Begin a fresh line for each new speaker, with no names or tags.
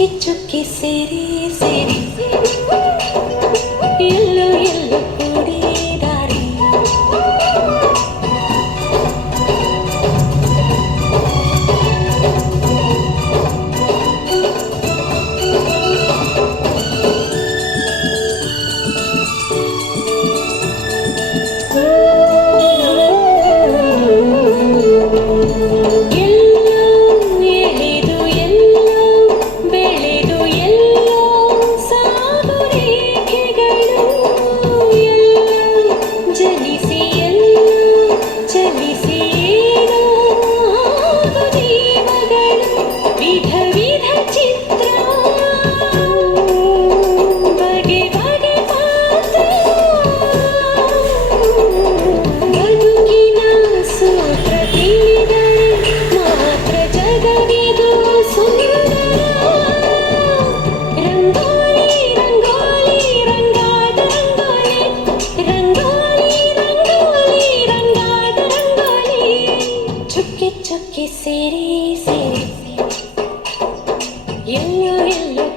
चुपकी चुपकी Seri City, city. You, you.